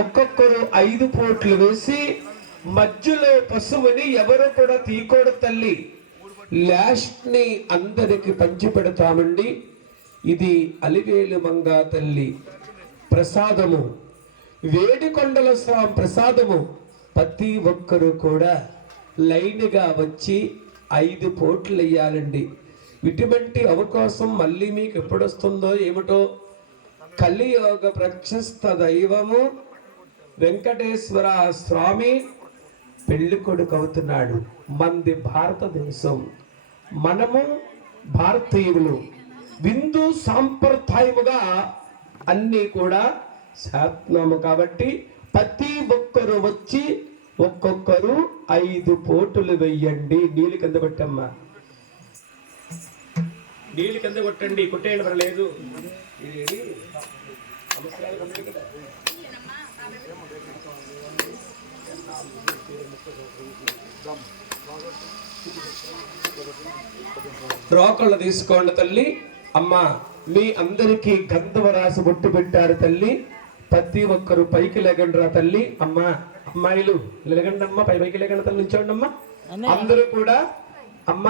ఒక్కొక్కరు 5 పోట్లు వేసి మధ్యలో పశువుని ఎవరు కూడా తీయకూడదు తల్లి. లాస్ట్ ని అందరికి పంచి పెడతామండి. ఇది అలివేలు మంగా తల్లి ప్రసాదము, వేడికొండల స్వామి ప్రసాదము. ప్రతి ఒక్కరు కూడా లైన్గా వచ్చి 5 పోట్లు వేయాలండి. ఇటువంటి అవకాశం మళ్ళీ మీకు ఎప్పుడొస్తుందో ఏమిటో. కలియోగ ప్రశస్త దైవము వెంకటేశ్వర స్వామి పెళ్లి కొడుకు అవుతున్నాడు. మంది భారతదేశం, మనము భారతీయులు. విందు సాంప్రదాయముగా అన్నీ కూడా శాత్నము కాబట్టి ప్రతి ఒక్కరు వచ్చి ఒక్కొక్కరు 5 పోటులు వెయ్యండి. నీళ్ళు కింద కొట్టమ్మా, నీళ్ళు కింద కొట్టండి. కొట్టేయండి పర్లేదు. రోకళ్ళు తీసుకోండి తల్లి. అమ్మ మీ అందరికీ గంధవ రాసి బొట్టు పెట్టారు తల్లి. ప్రతి ఒక్కరు పైకి లెగండిరా తల్లి. అమ్మ అమ్మాయిలు లెగండి అమ్మ, పైకి లెగండి తల్లి, నిల్చోండి అమ్మ. అందరూ కూడా అమ్మ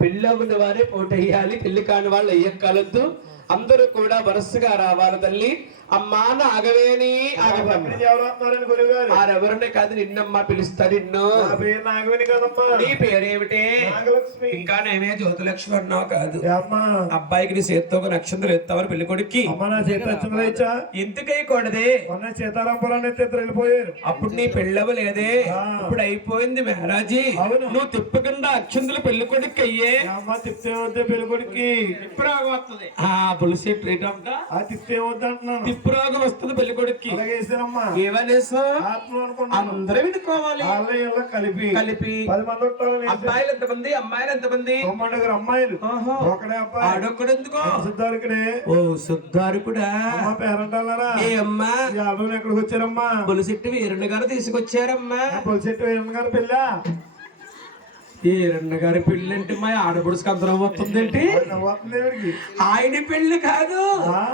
పెళ్ళవని వారే పోటేయాలి, పెళ్లి కాని వాళ్ళు అయ్యక్కలొద్దు. అందరూ కూడా వరుసగా రావాలి తల్లి. అమ్మా నాగవేణి ఆరెవరినే కాదు నిన్నమ్మా పిలుస్తారు. నిన్ను నీ పేరేమిటే? ఇంకా నేమే జ్యోతిలక్ష్మి అన్నావు కాదు. అబ్బాయికి నీ చేత్తో ఒక నక్షత్రం ఎత్తావని పెళ్లి కొడుక్కి ఎందుకైకూడదే? వెళ్ళిపోయారు అప్పుడు నీ పెళ్ళవలేదే, ఇప్పుడు అయిపోయింది మెహరాజీ. నువ్వు తిప్పకుండా అక్షంతలు పెళ్లి కొడుక్కి అయ్యే. తిప్పే వద్దే పెళ్లి కొడుక్కి తిప్పురాగం వస్తుంది. పులిసి తిప్పే వద్దంటున్నాను. తిప్పురాగం వస్తుంది పెళ్లి కొడుక్కి. అందరూ వినుకోవాలి. కలిపి కలిపి 10 మంది అబ్బాయిలు ఎంతమంది, అమ్మాయిలు ఎంతమంది? 9 అమ్మాయిలు. ఆడొక్కడు ఎందుకో? ఓ సుద్దారుకుడా పేరంటారా? ఏ అమ్మా ఎక్కడికి వచ్చారమ్మా? పులిశెట్టి వీరన్న గారు తీసుకొచ్చారమ్మా. పులిశెట్టి వీరన్న గారు పెళ్ళ ఈరన్న గారి పెళ్లి అంటే మా ఆడపడుచుకు అందరం వస్తుందేంటి? ఆయన పెళ్లి కాదు,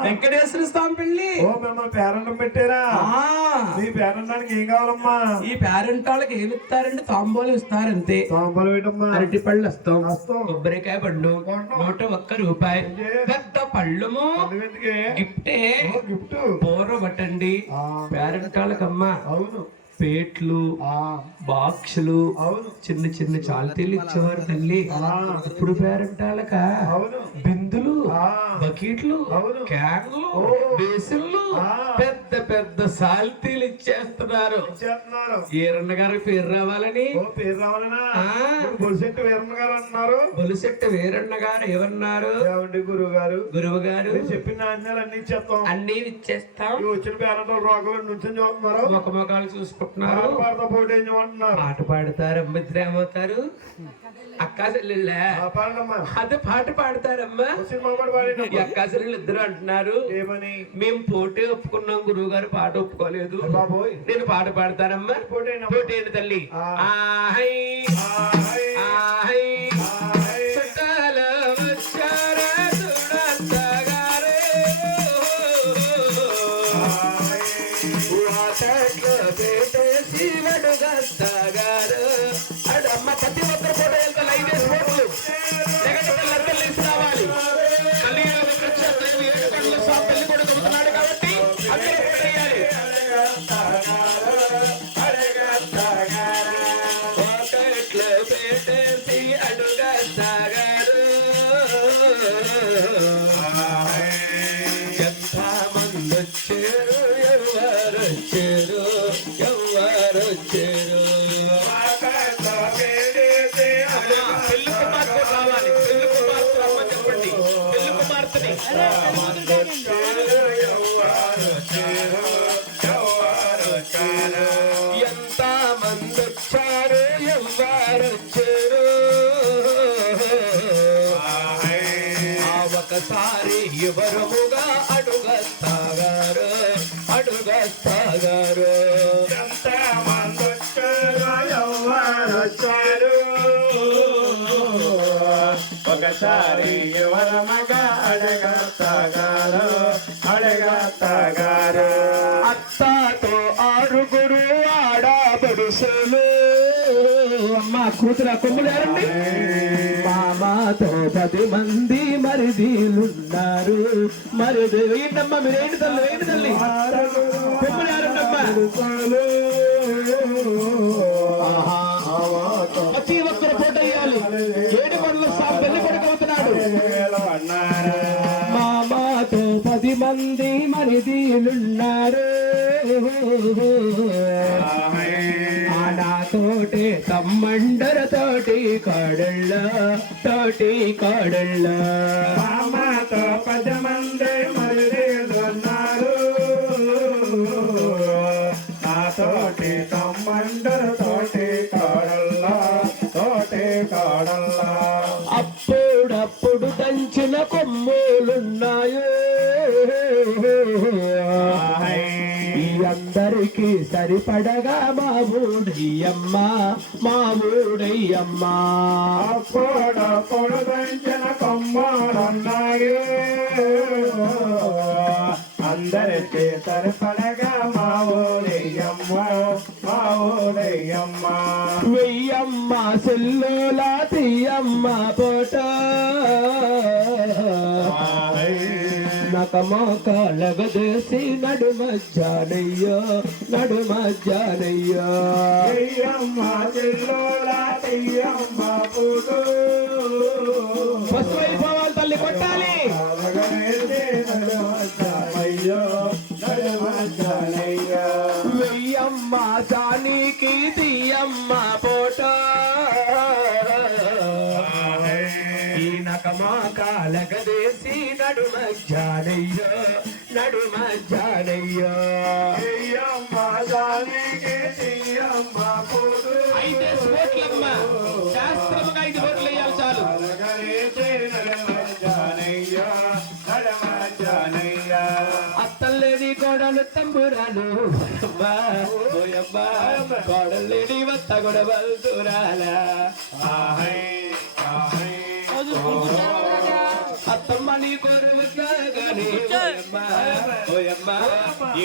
వెంకటేశ్వర స్వామి పెళ్లి. పేరంటం పెట్టారా? మీ పేరంటానికి ఏం కావాలమ్మా? ఈ పేరంటాళ్ళకి ఏమి ఇస్తారండి? తాంబూలం ఇస్తారు అంతే. తాంబూలం ఏంటమ్మా? అరటి పళ్ళు వస్తాం, కొబ్బరికాయ పండు, 101 రూపాయి, పెద్ద పళ్ళము గిఫ్టే. గిఫ్ట్ పూర్వ పట్టండి పేరంటాళ్ళకమ్మా. అవును, పేట్లు, బాక్సులు, చిన్న చిన్న చాల్తీలు ఇచ్చేవారు తల్లి. ఇప్పుడు పేరంటాలక బిందులు, బకెట్లు, క్యాన్లు, బేసిన్లు, పెద్ద పెద్ద సాల్తీలు ఇచ్చేస్తున్నారు. ఈరన్న గారి పేరు రావాలని. బొలిశెట్టి వీరన్న గారు అన్నారు. బొలిశెట్టి వీరన్న గారు ఏమన్నారు? గురువు గారు, గురువు గారు చెప్పిన అన్ని ఇచ్చేస్తాం, అన్ని ఇచ్చేస్తాం. వచ్చిన పేరంటాలు రోగులు నుంచి చూస్తున్నారు, ఒక మొక్కలు చూసుకుంటున్నారు. పాట పాడతారమ్మ, ఇద్దరు ఏమవుతారు? అక్కా చెల్లెళ్ళ అదే పాట పాడతారమ్మా. అక్కా చెల్లెళ్ళు ఇద్దరు అంటున్నారు ఏమని? మేము పోటీ ఒప్పుకున్నాం, గురువు గారు పాట ఒప్పుకోలేదు. నేను పాట పాడతారమ్మా. పోటీ తల్లి. అమ్మ ప్రతి ఒక్కరు కూడా వెళ్తా లైన్ వేసి పోట్లు పిల్లలందరూ లేచి రావాలి. పెళ్లి కూడా కమ్ముతున్నాడు కాబట్టి అందరూ వేయాలి. పెట్టేసి అడుగా సాగారు. ఎంత మంది వచ్చారు, ఎవరు వచ్చారు, ఎవరు వచ్చారు? పెళ్లి కుమార్తె రావాలి. పెళ్లి కుమార్తె అమ్మ చెప్పండి. పెళ్లి కుమార్తెని ఎంత మంది వచ్చారు, ఎవరు వచ్చారు? ఒకసారి ఎవరుగా అడుగస్తాగారు, అడుగస్తాగారు. ఎంత మంది వచ్చారు, ఎవరు వచ్చారు? ఒకసారి ఎవరమగా అడగస్తాగారు, అడగస్తాగారు. అత్త ఐదుగురు ఆడబడుసులు అమ్మ కూతురు కొమ్ములు ఎవరండి మామాతో 10 మంది మరిదీలున్నారు మరిది ఏంటమ్మ మీరేంటి తల్లి ఏంటి తల్లి కొమ్ములు ఎవరండమ్మా ప్రతి ఒక్కరు ఫోటో వేయాలి ఏడు పండ్ల పెళ్లి కొడుకు అవుతున్నాడు మామాతో 10 మంది మరిదీలున్నారు ఆనాతోటి తమ్మండరతోటి కాడళ్ళ తోటి కాడళ్ళ మామాతో 10 మంది మరిదీలున్నారు నాతోటి తమ్మండరతోటి కాడళ్ళ తోటి కాడళ్ళ అప్పుడప్పుడు దంచిన కొమ్ములున్నాయో అందరికి సరిపడగా మామూడయ్యమ్మ మామూడయ్యమ్మ అప్పుడప్పుడు దంచిన కొమ్ములున్నాయో అందరికి సరిపడగా మావోడయ్యమ్మ మావోడయ్యమ్మ వెయ్యమ్మ సెల్లుల తీయమ్మ పోట నకమోకాలగదేసి నడుమజ్జానయ్యో నడుమజ్జానయ్యో వెయ్యమ్మ సెల్లుల తీయమ్మ పోట పసుపు అయిపోవాలి తల్లి కొట్టాలి వెయ్యమ్మ జానికి తీయమ్మ పోట ఈ నకమాకాలగదేసి నడుమజ్జానయ్యో నడుమజ్జానయ్యో వెయ్యమ్మ జానికి తీయమ్మ పోట 5 ఓట్లమ్మ శాస్త్రముగా 5 ఓట్లు వేయాలి చాలు అత్తల్లేని కోడలు తంబురాలు కోడలేని వత్త కూడా బల్తురాల అత్తమ్మ నీ కోరుగాని ఓయమ్మ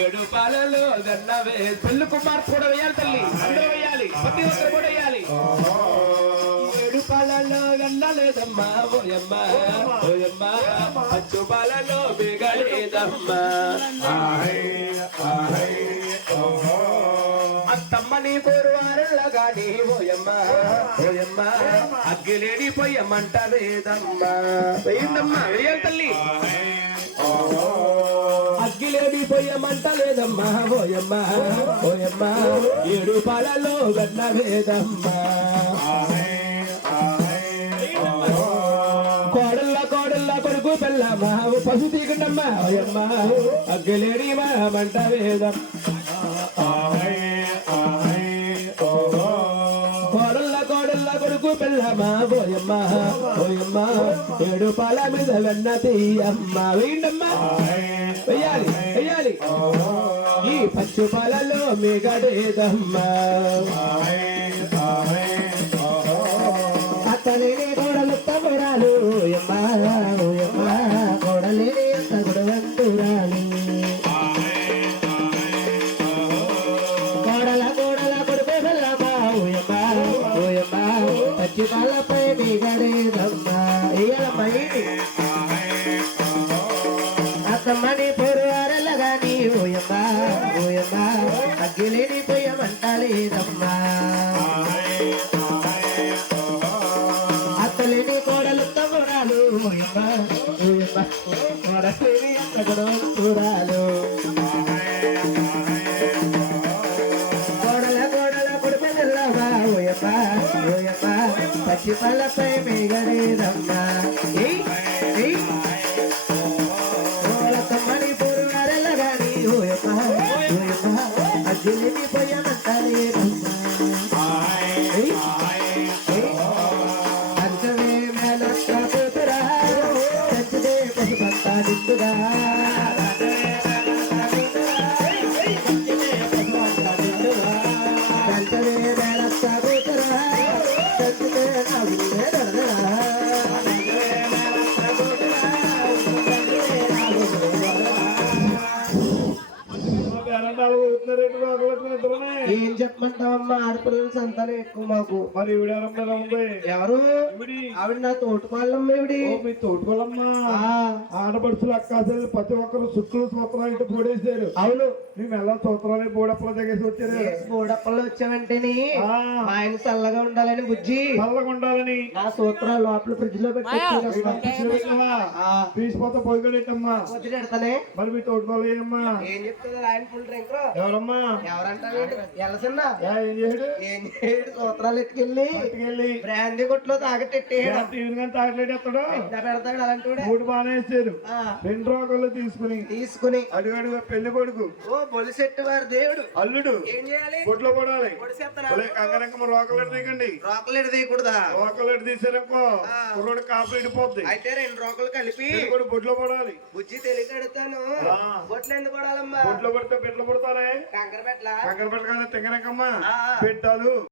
7 పాలలో దన్నవే పెళ్లి కుమార్ కూడా వేయాలి తల్లి అందరూ వేయాలి ప్రతి ఒక్కరు కూడా వేయాలి 7 పాలలో గన్నలేదమ్మా ఓయమ్మ ఓయమ్మ 10 పాలలో బిగలేదమ్మా అత్తమ్మ నీ కోరువారులగాని ఓయమ్మ ఓయమ్మ అగ్గిలేని పొయ్యమంట లేదమ్మా వేయిందమ్మా వేయాలి తల్లి అగ్గిలేని పొయ్యమంట లేదమ్మా ఓయమ్మ ఓయమ్మ 7 పాలలో గన్న వేదమ్మా కోడల్ల కోడల్ల కొడుకు పెళ్ళమ్మా పసు తీగండమ్మా ఓయమ్మ అగ్గిలేని మంట వేదం కోడల్ల కోడల్ల కొడుకు పెళ్ళమ్మా ఓయమ్మ ఓయమ్మ 7 పాల మీద వెన్న తీయమ్మ వేయండమ్మా వెయ్యాలి వెయ్యాలి ఈ 10 పాలలో మిగడేదమ్మా అత్తలేని కోడలు తమ్మురాలు ఓయమ్మ ఓయమ్మ కోడలేని అత్త గుడవంతురాలు కోడల కోడల కొడుకు వెళ్ళమ్మా ఓయమ్మ ఓయమ్మ 10 పాలపై మిగడేదమ్మా వేయాలమ్మా అత్తమ్మని పొరువారలగాని ఓయమ్మ ఓయమ్మ అగ్గిలేని పొయ్యమంటలేదమ్మా అత్తలేని కోడలు తమ్మురాలు ఓయమ్మ ఓయమ్మ కోడలేని అత్త గుడవంతురాలు కోడల కోడల కొడుకు వెళ్ళమ్మా ఓయమ్మ ఓయమ్మ 10 పాలపై మిగడేదమ్మా ఓలకమ్మని పొరువారలగాని ఓయమ్మ ఓయమ్మ అగ్గిలేని పొయ్యమంటలేదమ్మా పంచమే మేలక్క కూతురా చచ్చిదే పసుపంత దిక్కుగా పంచమే మేలక్క కూతురా చచ్చిదే నవ్వులే దొరదరా వచ్చారేంటి రోగలెట్టిన ఇద్దరునే? ఏం చెప్పమంటావమ్మా, ఆడపిల్లల సంతానం ఎక్కువ మాకు. మరి ఈవిడెవరమ్మా ఉంది? ఎవరు? ఆవిడ నా తోటకోళ్ళమ్మ. ఈవిడి మీ తోటకోళ్ళమ్మా. ఆడపడుచులు అక్కాసలు ప్రతి ఒక్కరు శుక్రులు సూత్రాలు ఇంటి పోడేశారు. అవును, మేము ఎలా సూత్రాలు బోడప్పలు తెగేసి వచ్చారు. బోడప్పలు వచ్చావంటేనే మా ఆయన చల్లగా ఉండాలని బుజ్జి, చల్లగా ఉండాలని నా సూత్రాలు లోపల ఫ్రిడ్జ్ లో తీసిపోతా పొయ్యగడేటమ్మా. పెడతానే. మరి మీ తోటకోళ్ళు ఏమమ్మా? ఏం చెప్తుంది ఆయన ఫుల్ డ్రింక్? ఎవరమ్మా? ఎవరంటారు? ఎలసన్నా ఏం చేయడు? ఏం చేయడు, సూత్రాలు ఎత్తుకెళ్ళి బ్రాందీ కొట్లో తాగట్టెట్టేయడం. తాగలేడు ఎత్తడు పెడతాడు. అలాంటి మూడు బాగానే వేసారు. 2 రోగాలు తీసుకుని అడుగు పెళ్లి కొడుకు బొలిసెట్టు వారి దేవుడు అల్లుడు ఏం చేయాలి? బొట్లో పడాలి. కంగరంకమ్మ రోకలెట్ తీయకండి. రోకలేడు తీయకూడదా? రోకలెట్ తీసారనుకో కుర్రోడు కాపు ఇడిపోద్ది. అయితే 2 రోకలు కలిపి కూడా బొట్లో పడాలి. బుజ్జి తెలియకడుతాను. బొట్లు ఎందుకు పడాలమ్మా? బొట్లో పడితే పెట్లు పడతారే. కంకర పెట్ట కంకర పెట్ట కదా తెంగరకమ్మ పెట్టాలు.